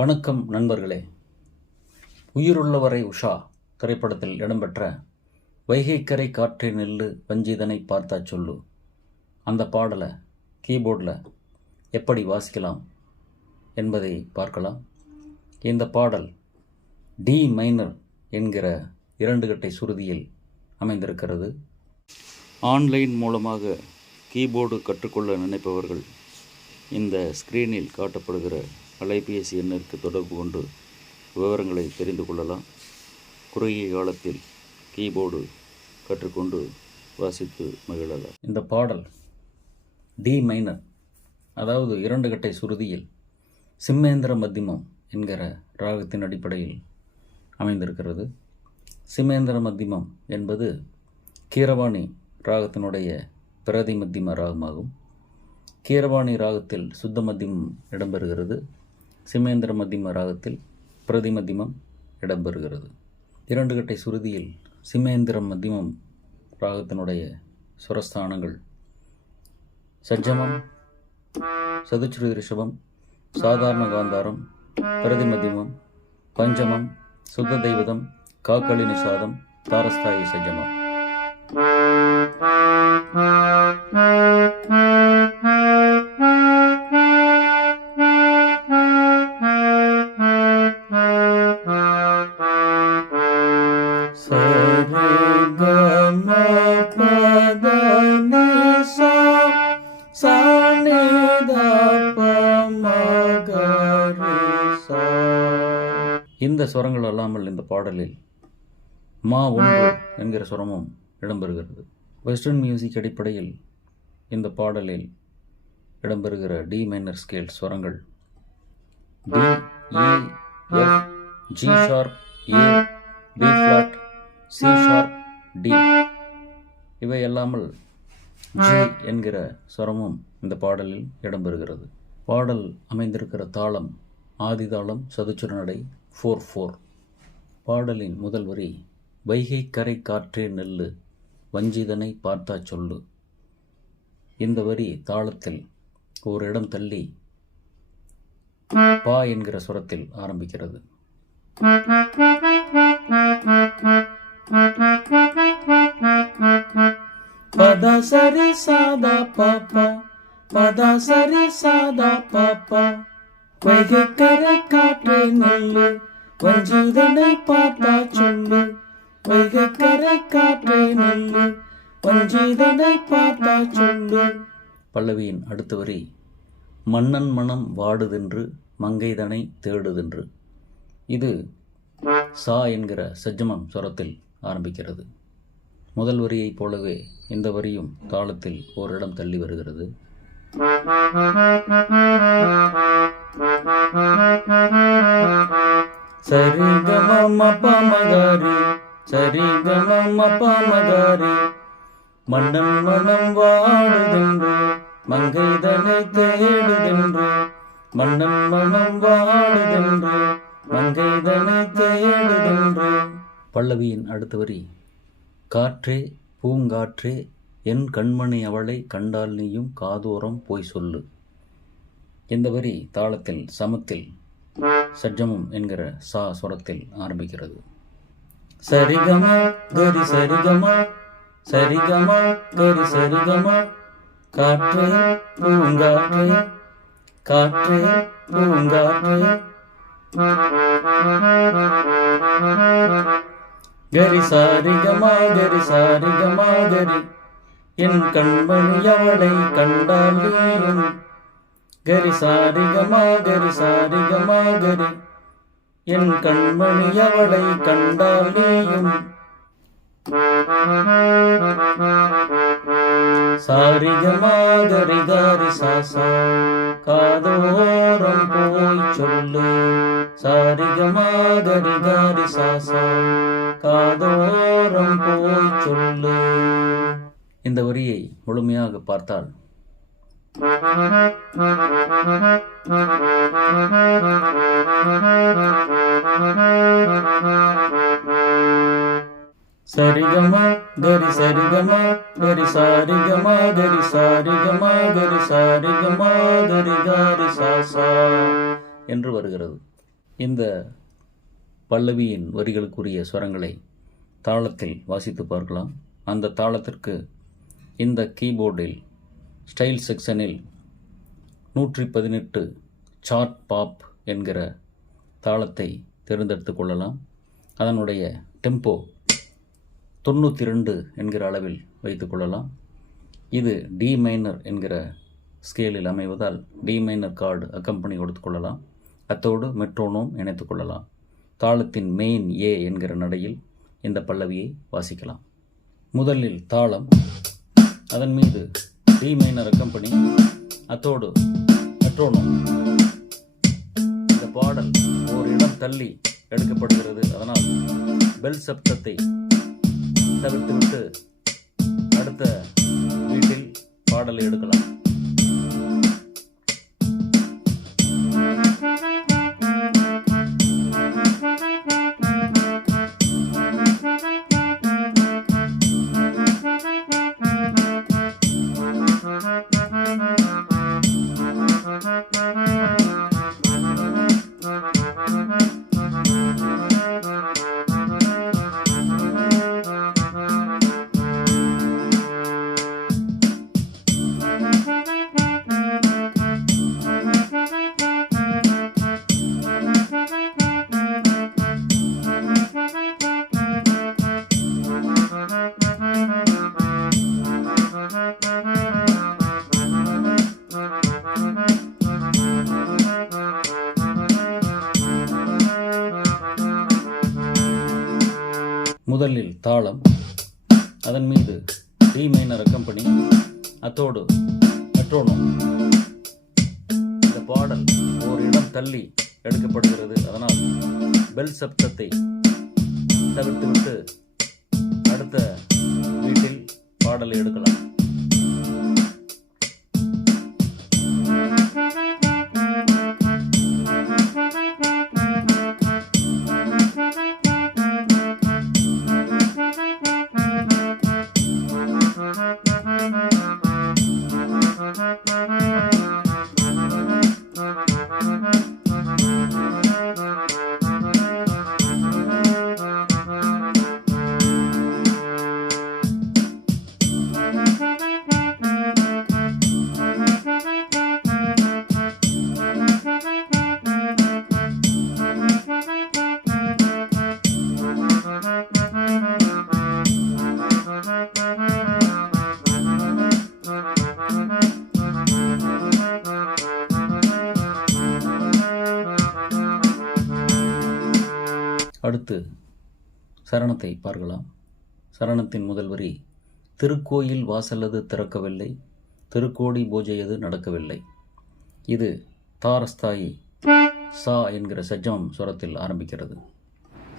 வணக்கம் நண்பர்களே. உயிருள்ளவரை உஷா திரைப்படத்தில் இடம்பெற்ற வைகைக்கரை காற்றே நெல்லு வஞ்சிதனை பார்த்தா சொல்லு அந்த பாடலை கீபோர்டில் எப்படி வாசிக்கலாம் என்பதை பார்க்கலாம். இந்த பாடல் டி மைனர் என்கிற 2 கட்டை சுருதியில் அமைந்திருக்கிறது. ஆன்லைன் மூலமாக கீபோர்டு கற்றுக்கொள்ள நினைப்பவர்கள் இந்த ஸ்க்ரீனில் காட்டப்படுகிற அலைபேசி எண்ணிற்கு தொடர்பு கொண்டு விவரங்களை தெரிந்து கொள்ளலாம். குறுகிய காலத்தில் கீபோர்டு கற்றுக்கொண்டு வாசித்து மகிழலாம். இந்த பாடல் டி மைனர், அதாவது 2 கட்டை சுருதியில் சிம்மேந்திர மத்திமம் என்கிற ராகத்தின் அடிப்படையில் அமைந்திருக்கிறது. சிம்மேந்திர மத்திமம் என்பது கீரவாணி ராகத்தினுடைய பிரதி மத்திம ராகமாகும். கீரவாணி ராகத்தில் சுத்த மத்திமம் இடம்பெறுகிறது. சிம்மேந்திர மத்திம ராகத்தில் பிரதி மத்திமம் இடம்பெறுகிறது. 2 கட்டை சுருதியில் சிம்மேந்திர மத்திமம் ராகத்தினுடைய சுரஸ்தானங்கள் சஜ்ஜமம், சதுச்சுருதி ரிஷபம், சாதாரண காந்தாரம், பிரதி மத்திமம், பஞ்சமம், சுத்த தெய்வதம், காக்களி நிஷாதம், தாரஸ்தாயி சஜ்ஜமம். இந்த சுரங்கள் அல்லாமல் இந்த பாடலில் மா 1 என்கிற சுரமும் இடம்பெறுகிறது. வெஸ்டர்ன் மியூசிக் அடிப்படையில் இந்த பாடலில் இடம்பெறுகிற டி மைனர் ஸ்கேல் சுரங்கள் D, E, F, G sharp, A, B flat, C sharp, D. இவை அல்லாமல் ஜி என்கிற சுரமும் இந்த பாடலில் இடம்பெறுகிறது. பாடல் அமைந்திருக்கிற தாளம் ஆதிதாளம் சதுச்சுர நடை 4/4. பாடலின் முதல் வரி வைகை கரை காற்றே நெல்லு வஞ்சிதனை பார்த்தா சொல்லு. இந்த வரி தாளத்தில் ஒரு இடம் தள்ளி பா என்கிற சுரத்தில் ஆரம்பிக்கிறது. பதா சரி சாதா பாப்பா, பதா சரி சாதா பாப்பா, வைகை கரை காற்றே நெல்லு வஞ்சிதனை பார்த்தா சொல்லு, வைகை கரை காற்றே நெல்லு வஞ்சிதனை பார்த்தா சொல்லு. பல்லவியின் அடுத்த வரி மன்னன் மனம் வாடுதென்று மங்கைதனை தேடுதென்று. இது சா என்கிற சஜ்ஜமம் சுரத்தில் ஆரம்பிக்கிறது. முதல் வரியைப் போலவே இந்த வரியும் தாளத்தில் ஓரிடம் தள்ளி வருகிறது. சரி கம பமகாரி, சரி கம பமகாரி, மன்னன் மனம் வாடுதென்று மங்கைதனை தேடுதென்று, மன்னன் மனம் வாடுதென்று மங்கைதனை தேடுதென்று. பல்லவியின் அடுத்த வரி காற்றே பூங்காற்றே என் கண்மணி அவளை கண்டால் நீயும் காதோரம் போய் சொல்லு. இந்த வரி தாளத்தில் சமத்தில் சஜ்ஜமம் என்கிற சா சுரத்தில் ஆரம்பிக்கிறது. சரிகம கரி சரிகம, சரிகம கரி சரிகம, காற்றே பூங்காற்றே, காற்றே பூங்காற்றே, கரி சாரிகமா கரி சாரிகமா கரி என் கண்மணி அவளை கண்டால் நீயும், கரி சாரிகமா கரி சாரிகமா கரி என் கண்மணி அவளை கண்டால் நீயும், சாரிகமா கரி காரி சாசா காதோரம் போய் சொல்லு, சாரிகமா கரி காரி சாசா காதோரம் போய் சொல்லு. இந்த வரியை முழுமையாக பார்த்தால் சரிகம கரி சரிகம கரி சாரிகம கரி சாரிகம கரி சாரிகம கரி காரி சாசா என்று வருகிறது. இந்த பல்லவியின் வரிகளுக்குரிய ஸ்வரங்களை தாளத்தில் வாசித்து பார்க்கலாம். அந்த தாளத்திற்கு இந்த கீபோர்டில் ஸ்டைல் செக்ஷனில் 118 சார்ட் பாப் என்கிற தாளத்தை தேர்ந்தெடுத்து கொள்ளலாம். அதனுடைய டெம்போ 92 என்கிற அளவில் வைத்து கொள்ளலாம். இது டி மைனர் என்கிற ஸ்கேலில் அமைவதால் டி மைனர் கார்டு அக்கம்பெனி கொடுத்து கொள்ளலாம். அத்தோடு மெட்ரோனோம் இணைத்து கொள்ளலாம். தாளத்தின் மெயின் ஏ என்கிற நடையில் இந்த பல்லவியை வாசிக்கலாம். முதலில் தாளம், அதன் மீது டி மைனர் அக்கம்பெனி, அத்தோடு மெட்ரோனோம். இந்த பாடல் ஒரு இடம் தள்ளி எடுக்கப்படுகிறது. அதனால் பெல் சப்தத்தை தவிர்த்துவிட்டு அடுத்த வீட்டில் பாடலை எடுக்கலாம். முதலில் தாளம், அதன் மீது டி மைனர் அக்கம்பெனி, அத்தோடு மெட்ரோனோம். இந்த பாடல் ஒரு இடம் தள்ளி எடுக்கப்படுகிறது. அதனால் பெல் சப்தத்தை தவிர்த்துவிட்டு அடுத்த வீட்டில் பாடலை எடுக்கலாம். அடுத்து சரணத்தை பார்க்கலாம். சரணத்தின் முதல் வரி, திருக்கோயில் வாசலது திறக்கவில்லை, திருக்கோடி பூஜையது நடக்கவில்லை. இது தாரஸ்தாயி சா என்கிற சஜ்ஜமம் சுரத்தில் ஆரம்பிக்கிறது.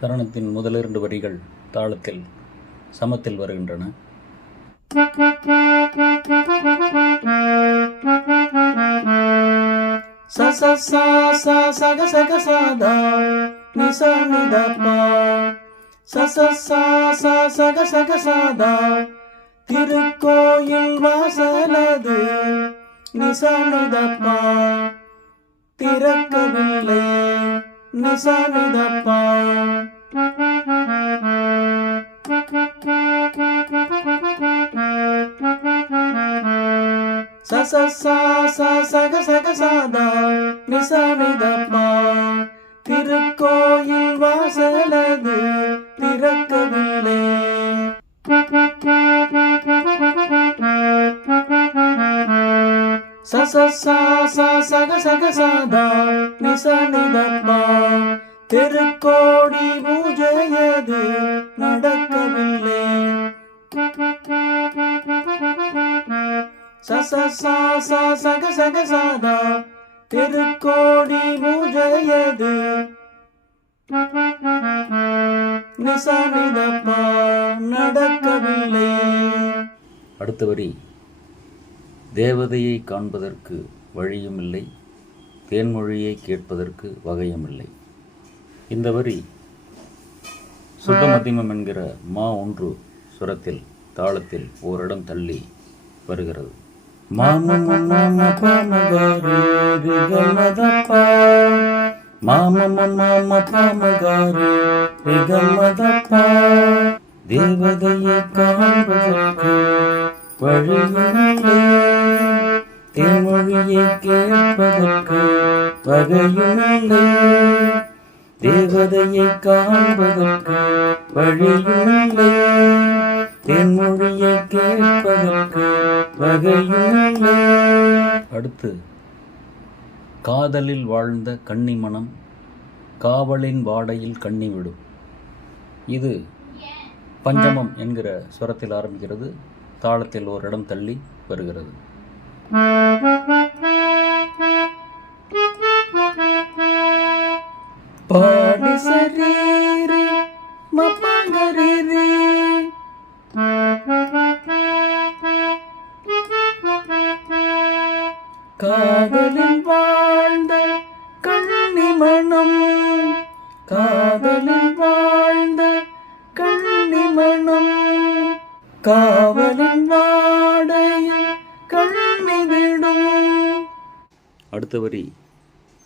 சரணத்தின் முதல் 2 வரிகள் தாளத்தில் சமத்தில் வருகின்றன. ச ச ச ச சக சக சாதா நிச நிதப்பா ச ச ச ச சக சக சாதா திருக்கோயில் வாசலது நிச நிதப்பா திறக்கவில்லை நிச நிதப்பா. ச ச ச ச சக சக சாதா நிச நிதப்பா திருக்கோயில் வாசலது திறக்கவில்லை. ச ச ச ச சக சக சாதா நிச நிதப்பா திருக்கோடி பூஜையது நடக்கவில்லை. ச ச ச ச சக சக சாதா திருக்கோடி பூஜையது நிச நிதப்பா நடக்கவில்லை. அடுத்த வரி, தேவதையை காண்பதற்கு வழியுமில்லை, தேன்மொழியை கேட்பதற்கு வகையுமில்லை. இந்த வரி சுத்த மத்தியமம் என்கிற மா 1 சுரத்தில் தாளத்தில் ஓரிடம் தள்ளி வருகிறது. மாம மாம பாமகாரி ரிகமதப்பா. தேவதையை காண்பதற்கு வழியுமில்லை, தேன்மொழியை கேட்பதற்கு வகையுமில்லை. தேவதையை காண்பதற்கு வழியுமில்லை, தேன்மொழியை கேட்பதற்கு வகையுமில்லை. அடுத்து, காதலில் வாழ்ந்த கன்னிமணம் காவலின் வாடையில் கண்ணி விடும். இது பஞ்சமம் என்கிற ஸ்வரத்தில் ஆரம்பிக்கிறது, தாளத்தில் ஒரு இடம் தள்ளி வருகிறது. பாடி சரீரி மப்பங்கரீரி, காதலில் வாழ்ந்த கன்னிமணம், காதலில் வாழ்ந்த கன்னிமணம், காவலின் வாடையில் கண்ணி விடும். அடுத்த வரி,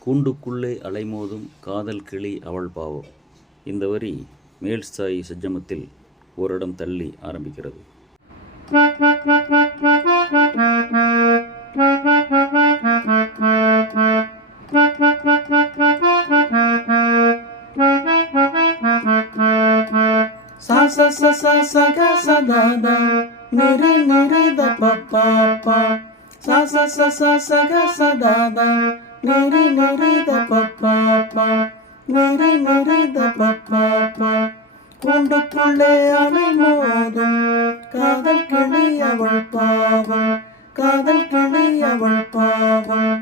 கூண்டுக்குள்ளே அலைமோதும் காதல் கிளி அவள் பாவம். இந்த வரி மேல்ஸ்தாயி சஜ்ஜமத்தில் ஓரிடம் தள்ளி ஆரம்பிக்கிறது. சா ச ச ச ச க ச த த நிரி நிரி த ப ப ப. சா ச ச ச ச க ச த த நிரி நிரி த ப ப ப. நிரி நிரி த ப ப ப. கூண்டுக்குள்ளே அலைமோதும் காதல் கிளி அவள் பாவம், காதல் கிளி அவள் பாவம்.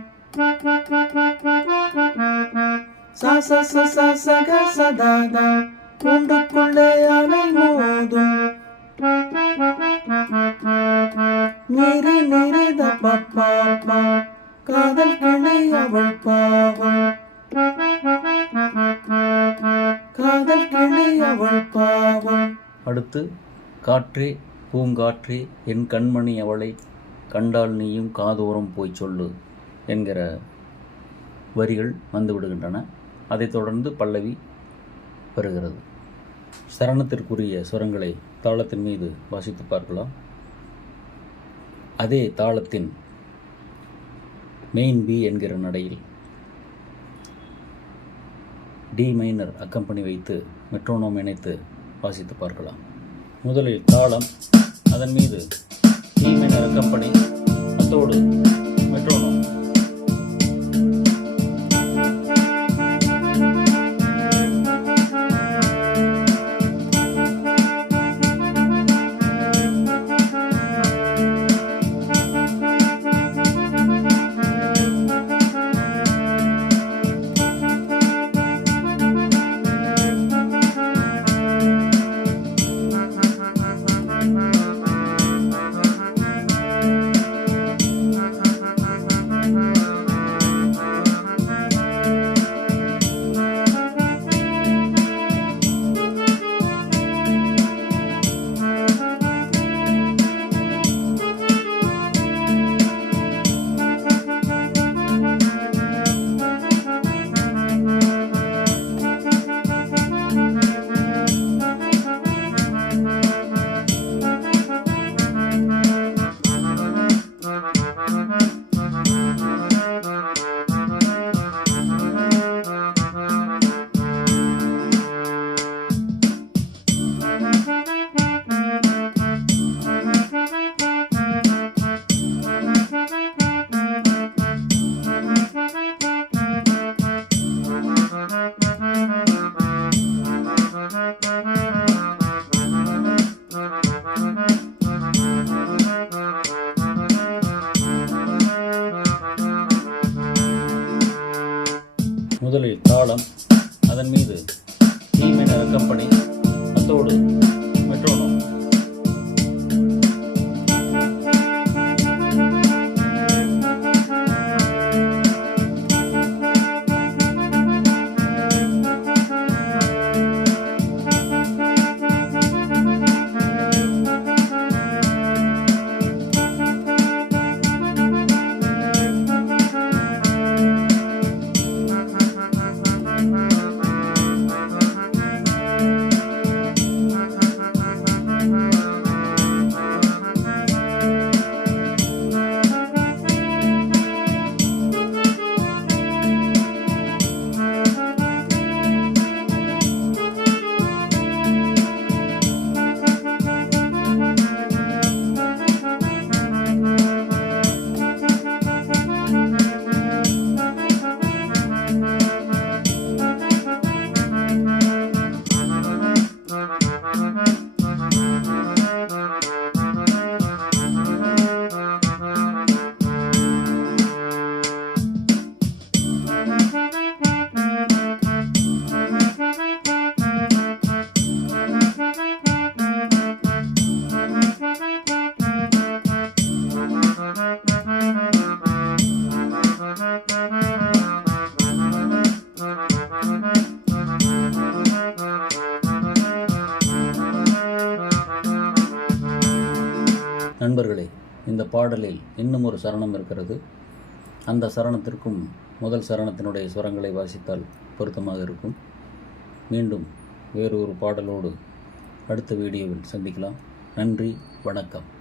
சா ச ச ச ச க ச த த கூண்டுக்குள்ளே அலைமோதும் நிரி நிரி த ப ப ப. காதல் கிளி அவள் பாவம், காதல் கிளி அவள் பாவம். அடுத்து, காற்றே பூங்காற்றே என் கண்மணி அவளை கண்டால் நீயும் காதோரம் போய் சொல்லு என்கிற வரிகள் வந்து விடுகின்றன. அதைத் தொடர்ந்து பல்லவி வருகிறது. சரணத்திற்குரிய சுரங்களை தாளத்தின் மீது வாசித்து பார்க்கலாம். அதே தாளத்தின் மெயின் பி என்கிற நடையில் டி மைனர் அக்கம்பனி வைத்து மெட்ரோனோம் இணைத்து வாசித்து பார்க்கலாம். முதலில் தாளம், அதன் மீது டி மைனர் அக்கம்பனி, அத்தோடு மெட்ரோனோம். முதலில் தாளம், அதன் மீது டி மைனர் அக்கம்பனி, அத்தோடு மெட்ரோனோம். நண்பர்களே, இந்த பாடலில் இன்னும் ஒரு சரணம் இருக்கிறது. அந்த சரணத்திற்கும் முதல் சரணத்தினுடைய சுரங்களை வாசித்தால் பொருத்தமாக இருக்கும். மீண்டும் வேறு ஒரு பாடலோடு அடுத்த வீடியோவில் சந்திக்கலாம். நன்றி, வணக்கம்.